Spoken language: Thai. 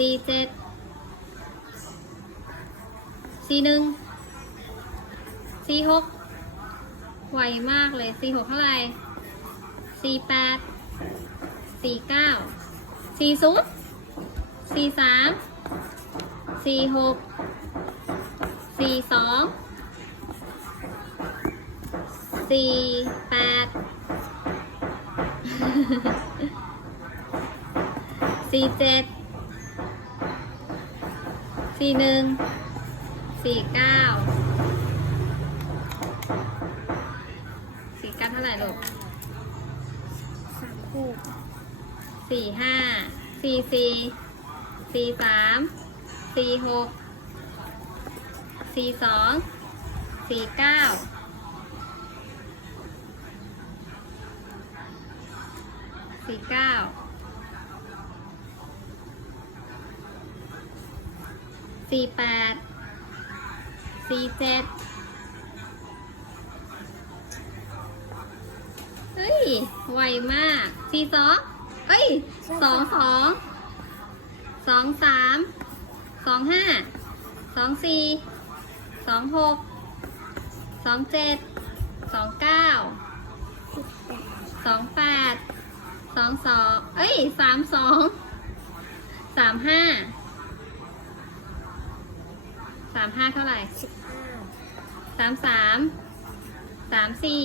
สี่เจ็ดสี่หนึ่งสี่หกไวมากเลยสี่หกเท่าไหร่สี่แปดสี่เก้าสี่ศูนย์สี่สามสี่หกสี่สองสี่แปดสี่เจ็ด สี่หนึ่งสี่เก้าสี่เก้าเท่าไหร่ลูกสามคู่สี่ห้าสี่สี่สี่สามสี่หกสี่สองสี่เก้าสี่เก้า สี่แปดสี่เจ็ดเฮ้ย ไวมากสี่สองเอ้ยสองสองสองสามสองห้าสองสี่สองหกสองเจ็ดสองเก้าสิบแปดสองแปดสองสองเอ้ยสามสองสามห้า สามห้าเท่าไหร่สิบห้าสามสามสามสี่